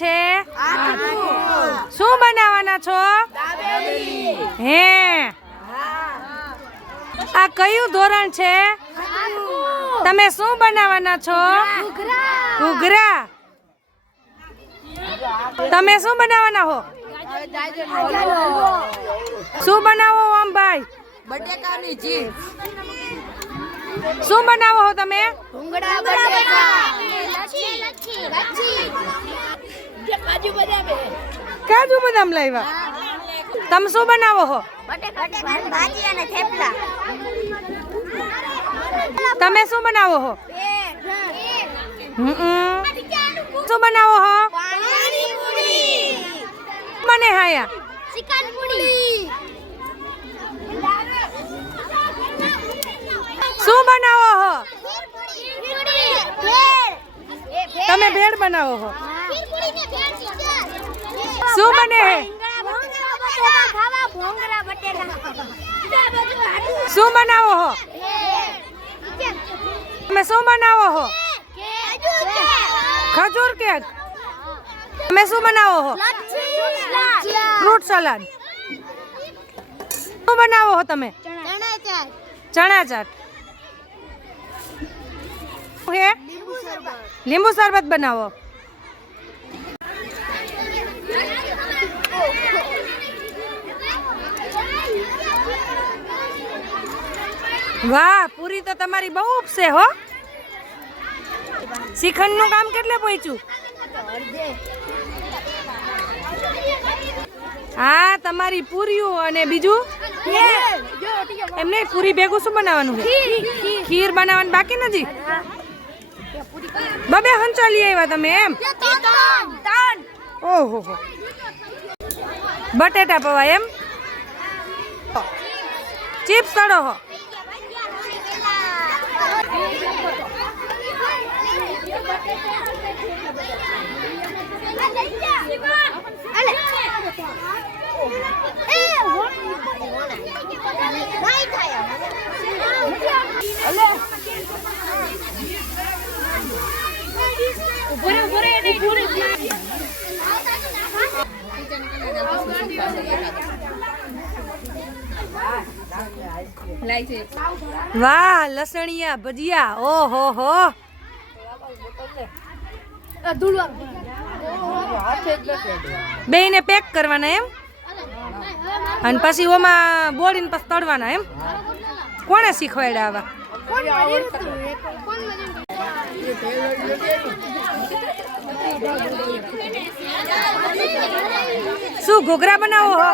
છે? શું બનાવવાના છો? હે. આ કયું ધોરણ છે? તમે શું બનાવવાના છો? ઘૂઘરા. તમે શું બનાવવાના હો? શું બનાવો આમ ભાઈ? બટેકાની ચીજ શું બનાવો હો તમે? ભૂંગળા બટેકા. લચ્છી લચ્છી. લચ્છી. કાજુ બદામ લાવ્યા? તમે શું બનાવો હો? તમે શું બનાવો હો? શું બનાવો હો? મને હાયા. શું બનાવો હો? તમે ભેળ બનાવો હો? શું બને? શું બનાવો હો? તમે શું બનાવો હો? ખજૂર કેક. તમે શું બનાવો હો? Fruit salad. શું બનાવો હો તમે? ચણા ચાટ લીંબુ શરબત બનાવો. વાહ, પૂરી તો તમારી બહુ ઉપસે હો. શ્રીખંડનું કામ કેટલે પહોંચ્યું? હા, તમારી પૂરીઓ અને બીજું? એમને પૂરી ભેગું શું બનાવવાનું ખીર બનાવવાનું બાકી નથી? બબે હંચાલી આવ્યા તમે એમ? ઓહો, હો. બટેટા પવા એમ? ચિપ્સ તળો હો. વાહ લસણિયા ભજીયા ઓહો હો. બેને પેક કરવાના એમ? અને પછી ઓમાં બોળીને પછી તળવાના એમ? કોણે શીખવાડ્યા આવા? શું ઘૂઘરા બનાવો હો?